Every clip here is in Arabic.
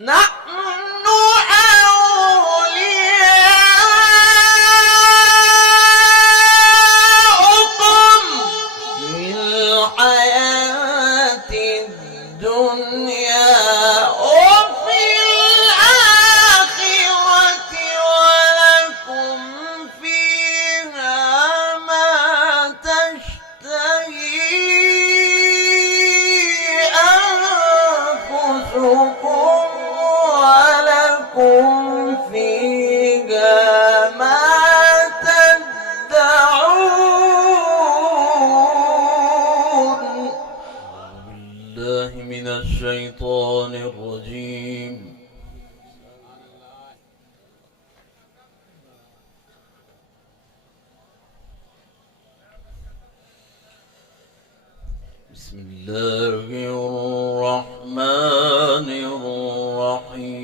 نحن أولياؤكم في الحياة الدنيا وفي الآخرة ولكم فيها ما تشتهي أنفسكم ولكم فيها ما تدعون. أعوذ بالله من الشيطان الرجيم. بسم الله الرحمن الرحيم.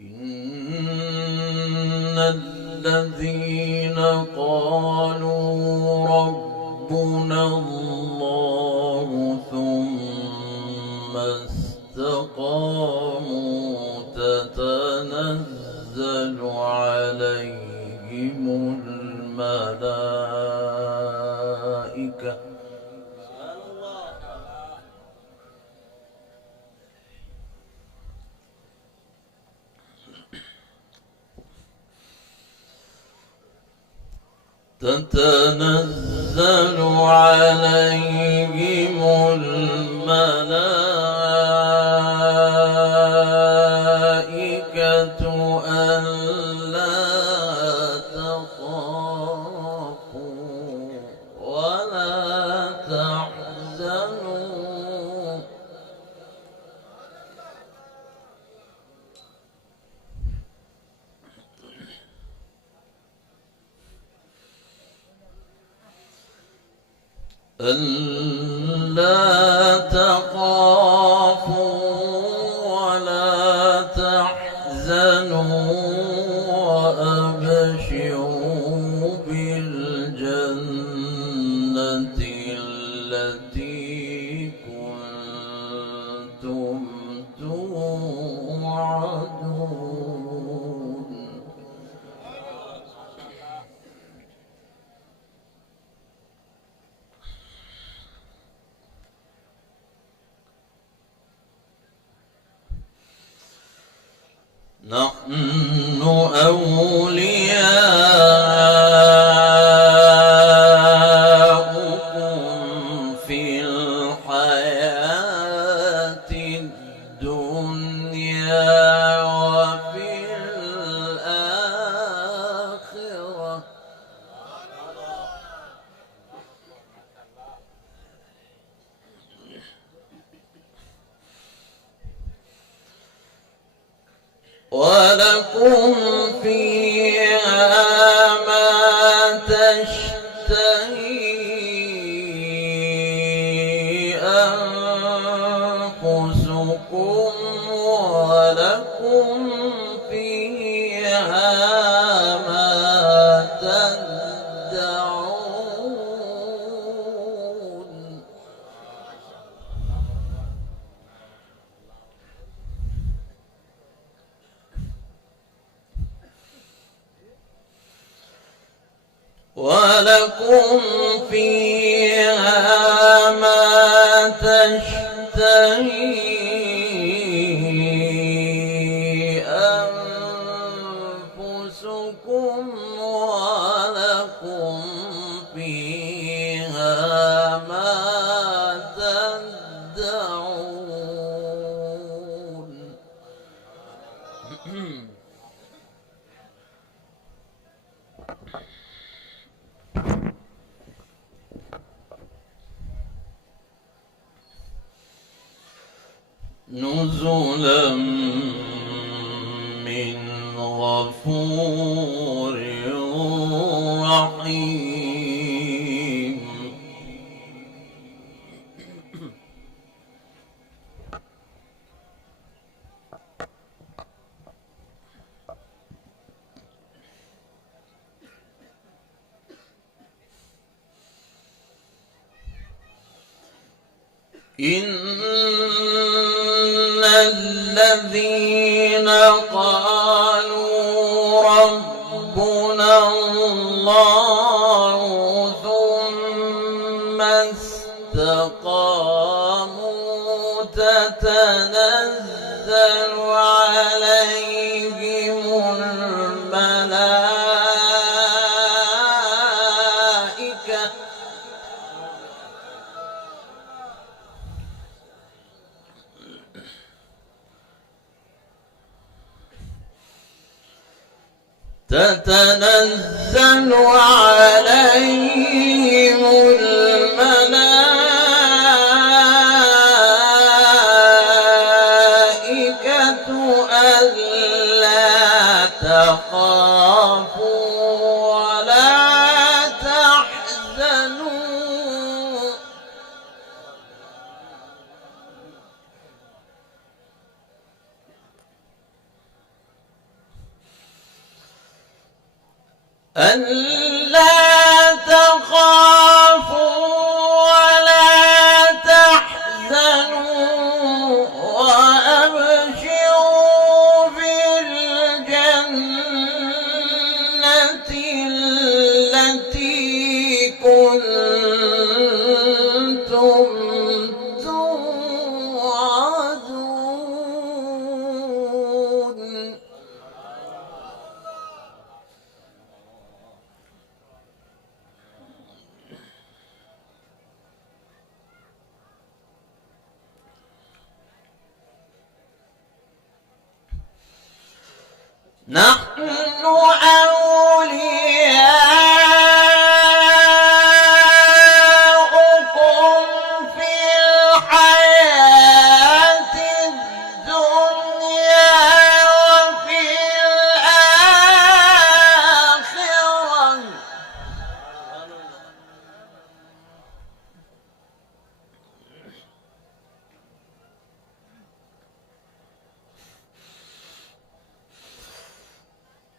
إن الذين قالوا ربنا الله ثم استقاموا تتنزل عليهم الملائكة تتنزل عليهم الملائكة ألا تخافوا ولا تحزنوا ألا تخافوا ولا تحزنوا وأبشروا بالجنة التي كنتم توعدون. نحن أولياؤكم في الحياة الدنيا وفي الآخرة ولكم فيها ما تشتهي أنفسكم ولكم فيها ما تدعون. ولكم فيها ما تشتهي أنفسكم ولكم فيها ما تدعون. نزلا من غفور رحيم. إن الذين قالوا ربنا الله ثم استقاموا تتنزل عليهم الملائكة تتنزل عليهم الملائكة ألا تخافوا ولا تحزنوا ألا تخافوا ولا تحزنوا وأبشروا بالجنة التي كنتم توعدون نحن أولياؤكم في الحياة الدنيا وفي الآخرة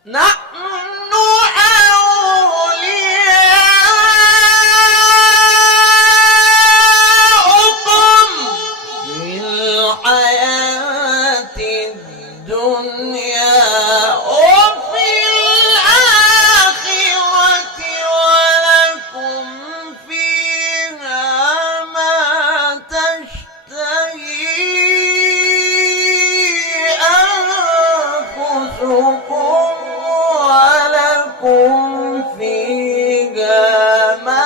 نحن أولياؤكم في الحياة الدنيا وفي الآخرة ولكم فيها ما تشتهي أنفسكم ولكم فيها ما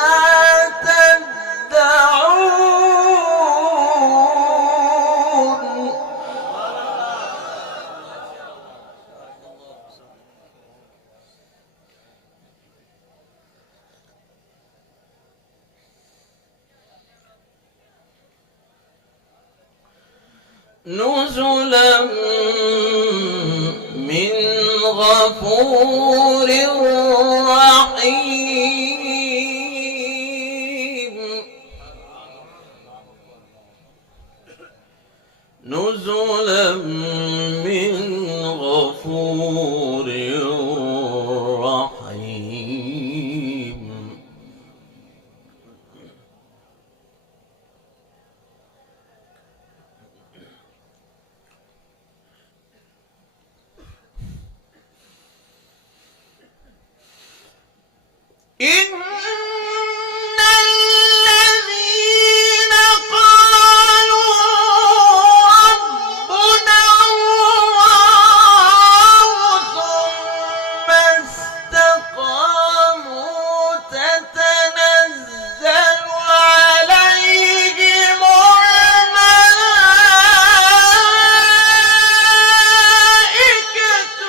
تدعون نزلا من غفور رحيم نزلا من غفور رحيم إن الذين قالوا ربنا الله ثم استقاموا تتنزل عليهم الملائكة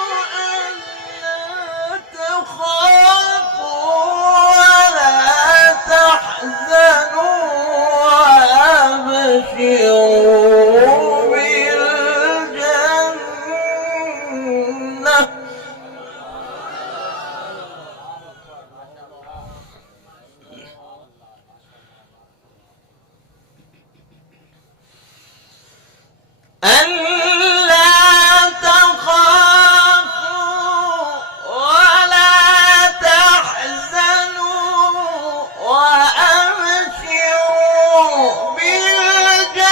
ألا تخافوا ولا تحزنوا وأبشروا بالجنة ألا تخافوا ولا تحزنوا وأبشروا بالجنة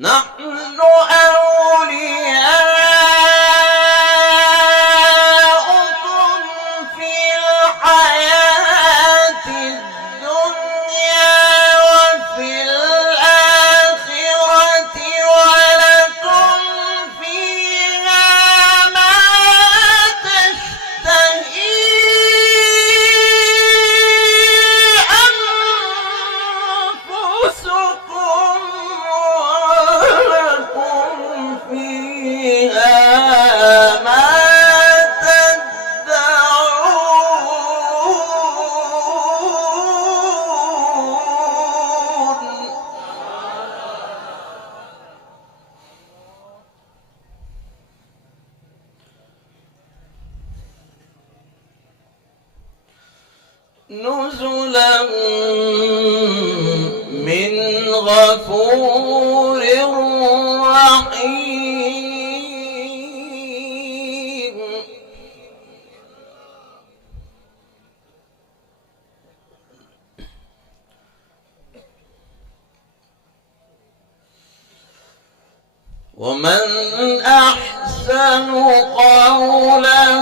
نحن أولياؤكم في الحياة الدنيا وفي الآخرة ولكم فيها ما تشتهي أنفسكم ولكم فيها ما تدعون. نزلا من غفور رحيم. ومن أحسن قولا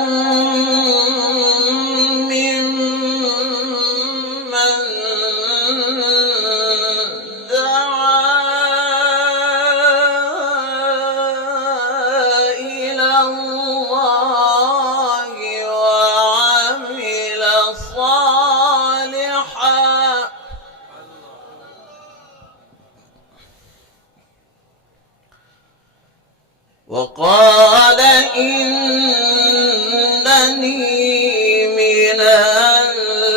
ممن دعا إلى الله وعمل صالحا وقال إنني من المسلمين.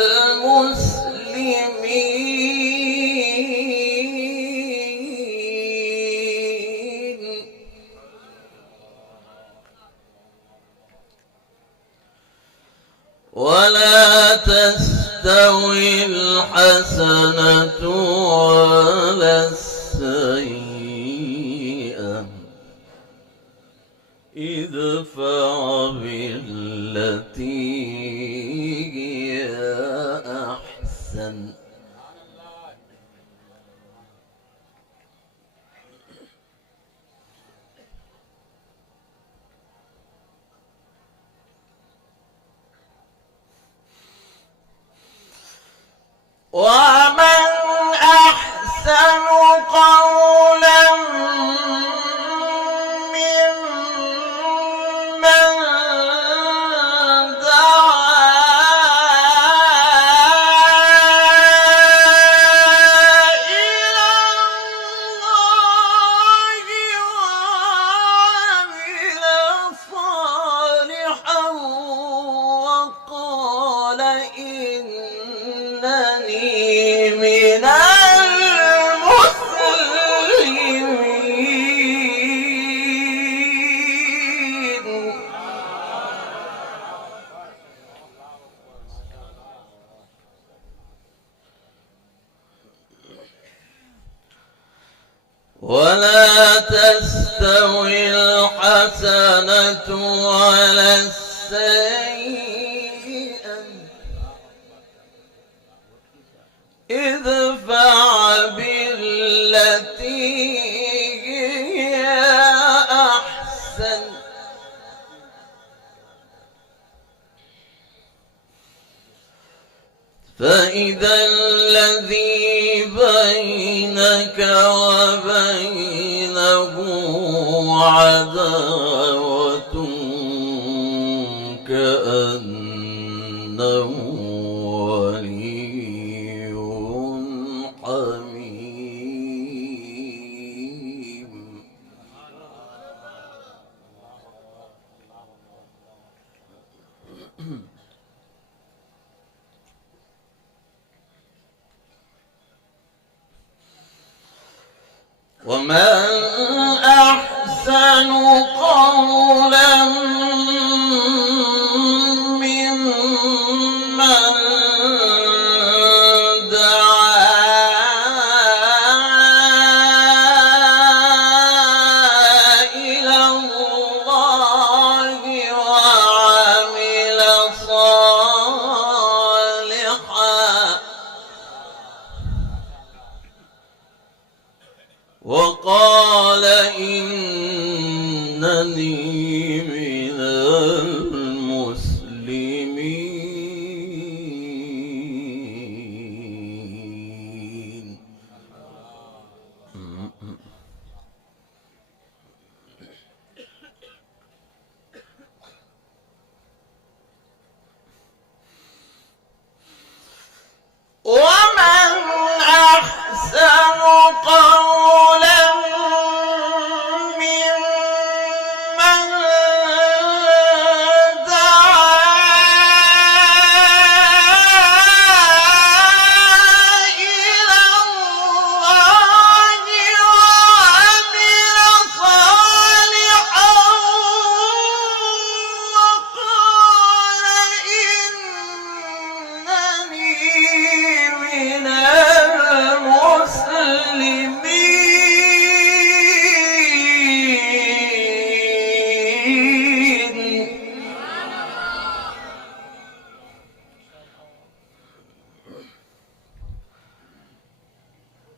ولا تستوي الحسنة ولا السيئة ادفع بالتي هي أحسن ومن أحسن قولا ممن دعا إلى الله وعمل صالحا وقال إنني من المسلمين. ولا تستوي الحسنة ولا السيئة ادفع بالتي هي أحسن فإذا الذي بينك وبينه عداوة كأنه ولي حميم. ومن أحسن قولا ممن دعا إلى الله وعمل صالحا وقال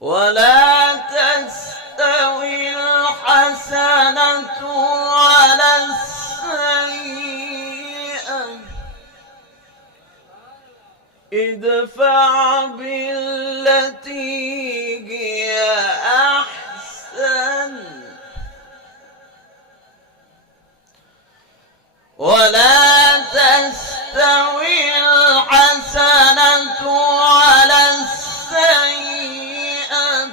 ولا تستوي الحسنة ولا السيئة ادفع بالتي هي أحسن ولا تستوي الحسنة ولا السيئة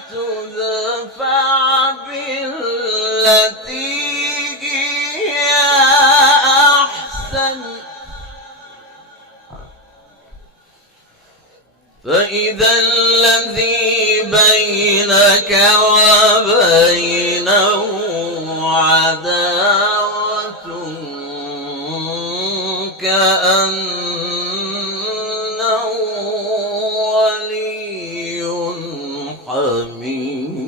ادفع بالتي هي أحسن فإذا الذي بينك وبينه عداوة كأنه ولي حميم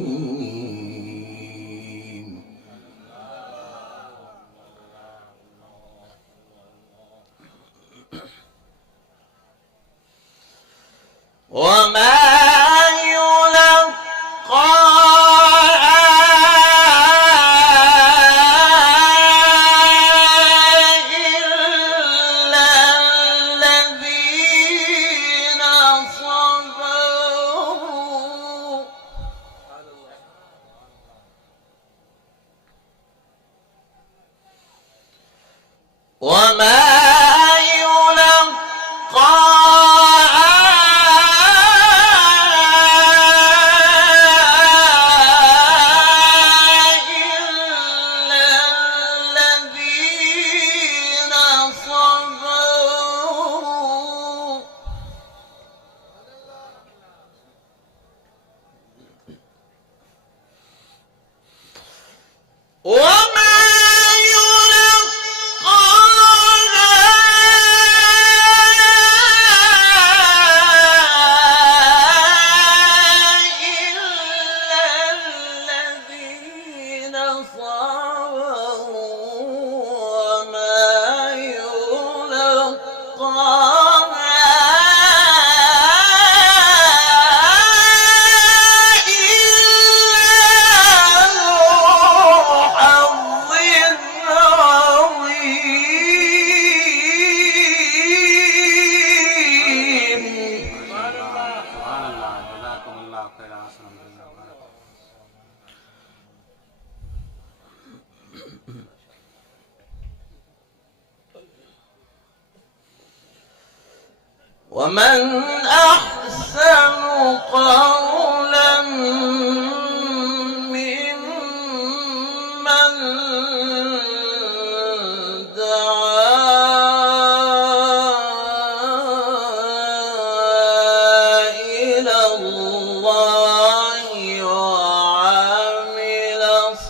وما ومن أحسن قولا ممن دعا إلى الله وعمل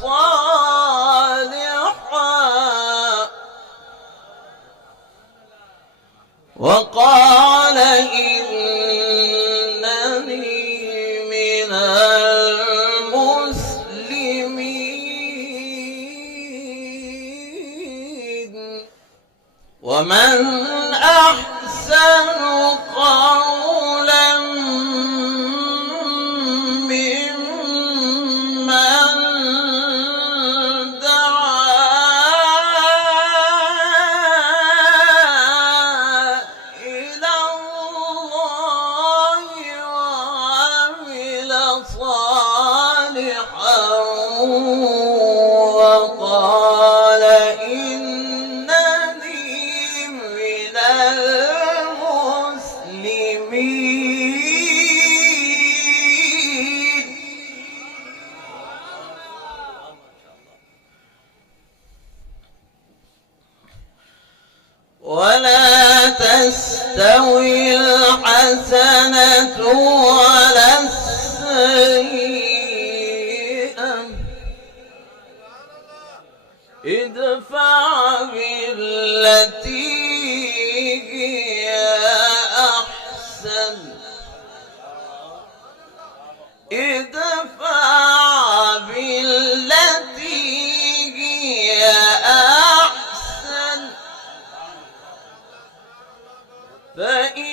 صالحا وقال إنني من المسلمين ومن أحسن قولا ممن دعا إلى الله وعمل صالحا وقال إنني من المسلمين ولا تستوي الحسنة ولا السيئة ادفع بالتي هي أحسن ادفع بالتي هي أحسن فإن